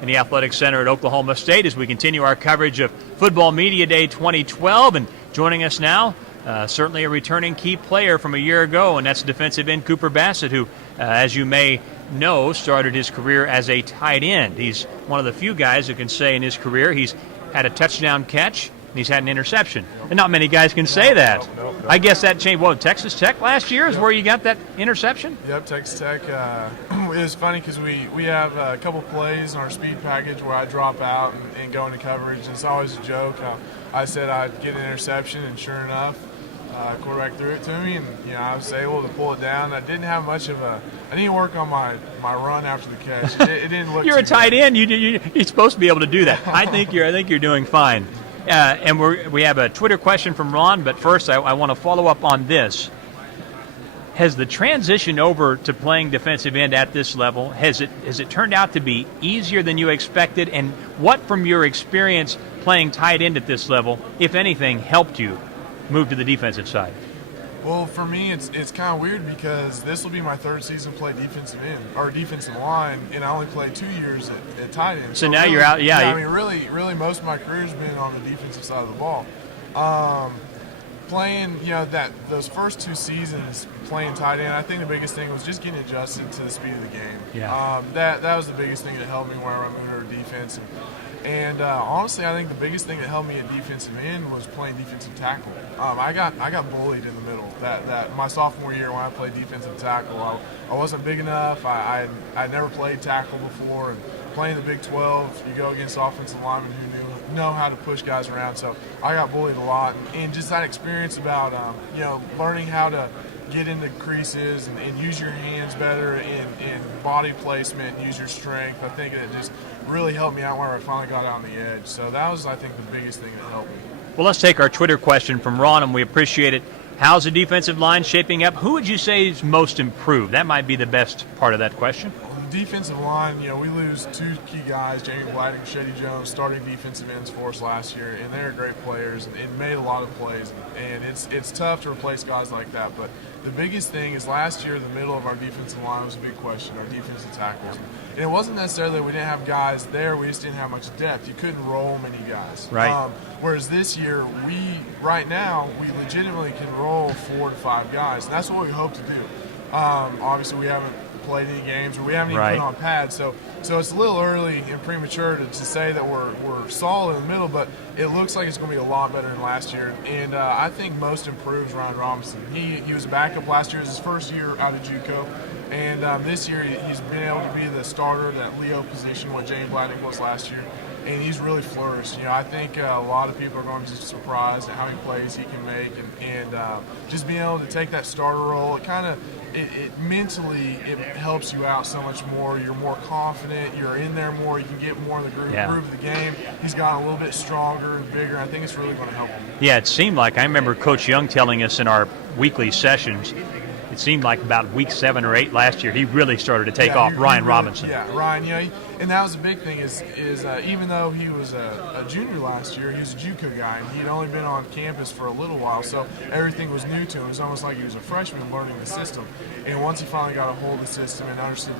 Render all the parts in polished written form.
in the Athletic Center at Oklahoma State as we continue our coverage of Football Media Day 2012. And joining us now, certainly a returning key player from a year ago, and that's defensive end Cooper Bassett, who, as you may know, started his career as a tight end. He's one of the few guys who can say in his career he's had a touchdown catch and he's had an interception. And not many guys can say that. No. I guess that changed. Well, Texas Tech last year is where you got that interception? Yep, Texas Tech. It was funny because we have a couple plays in our speed package where I drop out and go into coverage. And it's always a joke. I said I'd get an interception, and sure enough, quarterback threw it to me, and I was able to pull it down. I didn't have much of a. I didn't work on my run after the catch. It didn't look. You're a tight good. end. You're supposed to be able to do that. I think you're doing fine. And we have a Twitter question from Ron, but first I want to follow up on this. Has the transition over to playing defensive end at this level, has it turned out to be easier than you expected? And what from your experience playing tight end at this level, if anything, helped you move to the defensive side? Well, for me, it's kind of weird because this will be my third season playing defensive end or defensive line, and I only played 2 years at tight end. So now really, you're out. Yeah. I mean, really, most of my career has been on the defensive side of the ball. Playing, those first 2 seasons playing tight end, I think the biggest thing was just getting adjusted to the speed of the game. Yeah. That was the biggest thing that helped me whenever I moved to defense. And honestly, I think the biggest thing that helped me at defensive end was playing defensive tackle. I got bullied in the middle. That my sophomore year when I played defensive tackle, I wasn't big enough. I'd never played tackle before, and playing the Big 12, you go against offensive linemen who know how to push guys around. So I got bullied a lot, and just that experience about learning how to get into creases and use your hands better in body placement, use your strength. I think it just really helped me out where I finally got out on the edge. So that was, I think, the biggest thing that helped me. Well, let's take our Twitter question from Ron, and we appreciate it. How's the defensive line shaping up? Who would you say is most improved? That might be the best part of that question. The defensive line, we lose 2 key guys, Jamie Bladdock and Shady Jones, starting defensive ends for us last year, and they're great players and made a lot of plays. And it's tough to replace guys like that. But the biggest thing is last year, the middle of our defensive line was a big question, our defensive tackles. And it wasn't necessarily that we didn't have guys there, we just didn't have much depth. You couldn't roll many guys. Right. Whereas this year, right now, we legitimately can roll 4 to 5 guys. And that's what we hope to do. Obviously, we haven't played any games, or we haven't even put on pads, so it's a little early and premature to say that we're solid in the middle, but it looks like it's going to be a lot better than last year. And I think most improved Ryan Robinson. He was a backup last year. It was his first year out of JUCO, and this year he's been able to be the starter, that Leo position, what James Bladdock was last year, and he's really flourished. I think a lot of people are going to be surprised at how many plays he can make, and just being able to take that starter role, it mentally helps you out so much more. You're more confident. You're in there more. You can get more in the groove of the game. He's gotten a little bit stronger and bigger. I think it's really going to help him. Yeah, it seemed like, I remember Coach Young telling us in our weekly sessions, it seemed like about week 7 or 8 last year, he really started to take off, Ryan Robinson. Yeah, Ryan, and that was a big thing is even though he was a junior last year, he was a JUCO guy, and he'd only been on campus for a little while, so everything was new to him. It was almost like he was a freshman learning the system. And once he finally got a hold of the system and understood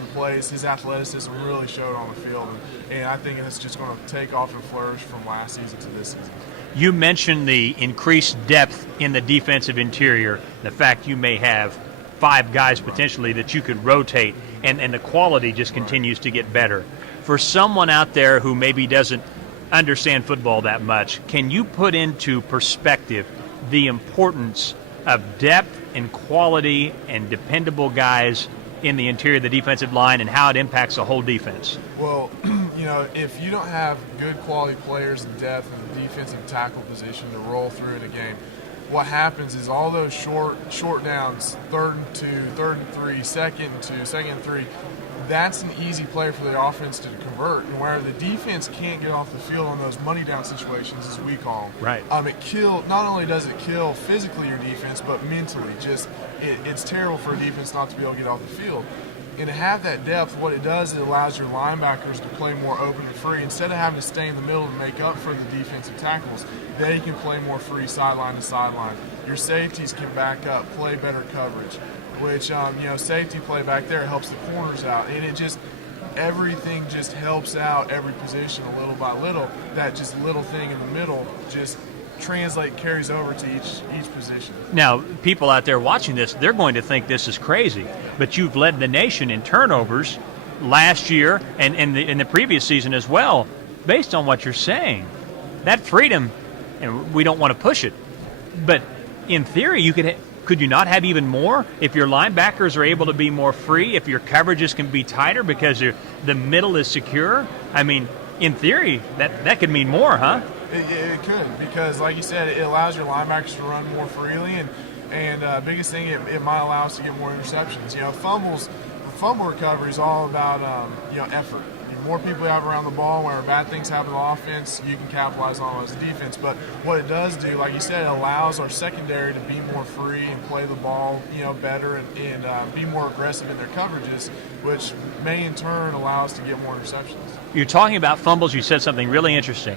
the plays, his athleticism really showed on the field, and I think it's just going to take off and flourish from last season to this season. You mentioned the increased depth in the defensive interior, the fact you may have 5 guys potentially that you could rotate, and the quality just continues to get better. For someone out there who maybe doesn't understand football that much, can you put into perspective the importance of depth and quality and dependable guys in the interior of the defensive line and how it impacts the whole defense? Well, if you don't have good quality players and depth in the defensive tackle position to roll through in a game, what happens is all those short downs, 3rd and 2, 3rd and 3, 2nd and 2, 2nd and 3, that's an easy play for the offense to convert. And where the defense can't get off the field on those money down situations, as we call them. Right. Not only does it kill physically your defense, but mentally. It's terrible for a defense not to be able to get off the field. And to have that depth, what it does, it allows your linebackers to play more open and free. Instead of having to stay in the middle to make up for the defensive tackles, they can play more free sideline to sideline. Your safeties can back up, play better coverage, which, safety play back there helps the corners out. And everything just helps out every position a little by little. That just little thing in the middle just carries over to each position. Now, people out there watching this, they're going to think this is crazy, but you've led the nation in turnovers last year and in the previous season as well. Based on what you're saying, that freedom, and we don't want to push it, but in theory, could you not have even more if your linebackers are able to be more free, if your coverages can be tighter because the middle is secure? I mean, in theory, that could mean more, huh? It could, because like you said, it allows your linebackers to run more freely, and biggest thing, it might allow us to get more interceptions. Fumble recovery is all about effort. The more people you have around the ball, where bad things happen on offense, you can capitalize on as a defense. But what it does do, like you said, it allows our secondary to be more free and play the ball, better and be more aggressive in their coverages, which may in turn allow us to get more interceptions. You're talking about fumbles. You said something really interesting,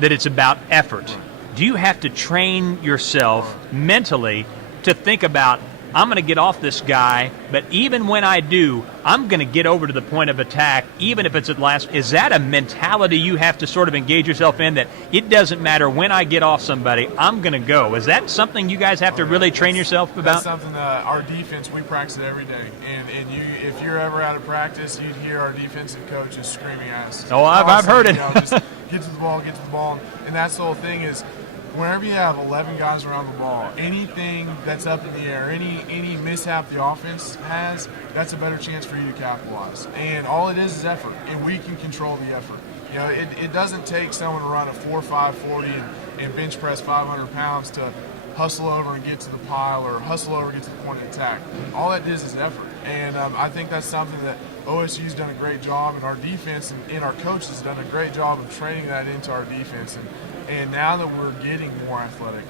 that it's about effort. Do you have to train yourself mentally to think about, I'm going to get off this guy, but even when I do, I'm going to get over to the point of attack, even if it's at last? Is that a mentality you have to sort of engage yourself in, that it doesn't matter when I get off somebody, I'm going to go? Is that something you guys have to really train yourself about? That's something that our defense, we practice it every day. And if you're ever out of practice, you'd hear our defensive coaches screaming at us. Oh, I've heard it. Just get to the ball. And that's the whole thing is, whenever you have 11 guys around the ball, anything that's up in the air, any mishap the offense has, that's a better chance for you to capitalize. And all it is effort, and we can control the effort. It doesn't take someone to run a 4.5 40 and bench press 500 pounds to hustle over and get to the pile, or hustle over and get to the point of attack. All that is effort. And I think that's something that OSU's done a great job, and our defense and our coaches has done a great job of training that into our defense. And now that we're getting more athletic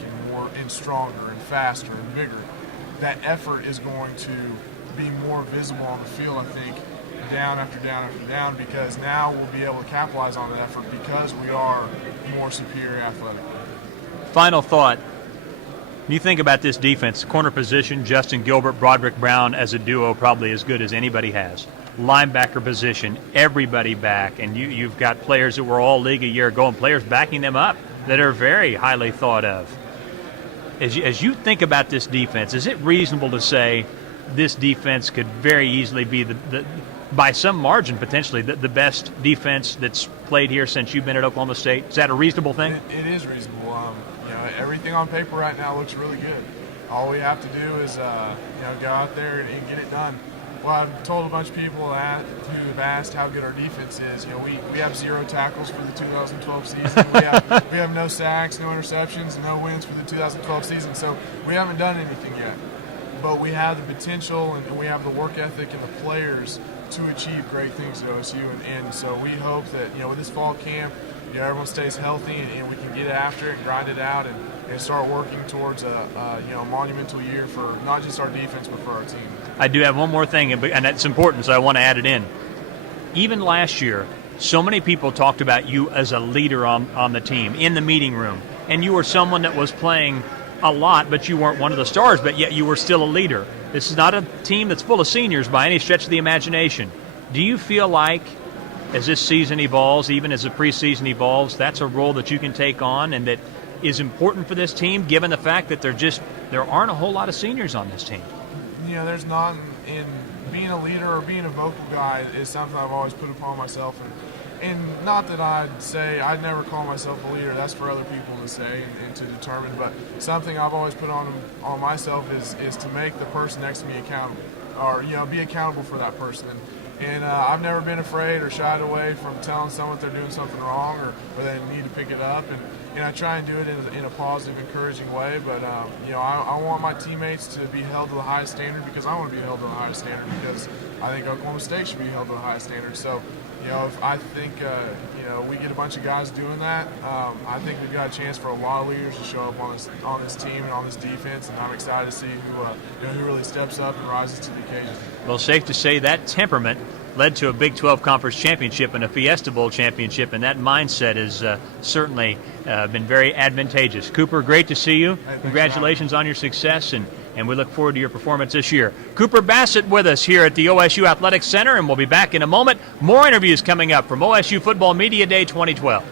and stronger and faster and bigger, that effort is going to be more visible on the field, I think, down after down after down, because now we'll be able to capitalize on that effort because we are more superior athletically. Final thought. When you think about this defense, corner position, Justin Gilbert, Broderick Brown as a duo, probably as good as anybody has. Linebacker position, everybody back, and you've got players that were all league a year ago and players backing them up that are very highly thought of. As you think about this defense, is it reasonable to say this defense could very easily be by some margin potentially the best defense that's played here since you've been at Oklahoma State? Is that a reasonable thing? It is reasonable. Everything on paper right now looks really good. All we have to do is go out there and get it done. Well, I've told a bunch of people who have asked how good our defense is. We have 0 tackles for the 2012 season. We have no sacks, no interceptions, and no wins for the 2012 season. So we haven't done anything yet. But we have the potential, and we have the work ethic and the players to achieve great things at OSU. And so we hope that with this fall camp, everyone stays healthy and we can get after it and grind it out and start working towards a monumental year for not just our defense but for our team. I do have one more thing, and that's important, so I want to add it in. Even last year, so many people talked about you as a leader on the team, in the meeting room, and you were someone that was playing a lot, but you weren't one of the stars, but yet you were still a leader. This is not a team that's full of seniors by any stretch of the imagination. Do you feel like, as this season evolves, even as the preseason evolves, that's a role that you can take on and that is important for this team, given the fact that there aren't a whole lot of seniors on this team? There's not, in being a leader or being a vocal guy is something I've always put upon myself. And not that I'd never call myself a leader. That's for other people to say and to determine. But something I've always put on myself is to make the person next to me accountable, or be accountable for that person. And I've never been afraid or shied away from telling someone they're doing something wrong or they need to pick it up. And I try and do it in a positive, encouraging way. But I want my teammates to be held to the highest standard because I want to be held to the highest standard, because I think Oklahoma State should be held to the highest standard. So, if I think we get a bunch of guys doing that, I think we've got a chance for a lot of leaders to show up on this team and on this defense. And I'm excited to see who really steps up and rises to the occasion. Well, safe to say that temperament led to a Big 12 Conference championship and a Fiesta Bowl championship, and that mindset has certainly been very advantageous. Cooper, great to see you. Hey, congratulations on your success, and and we look forward to your performance this year. Cooper Bassett with us here at the OSU Athletic Center, and we'll be back in a moment. More interviews coming up from OSU Football Media Day 2012.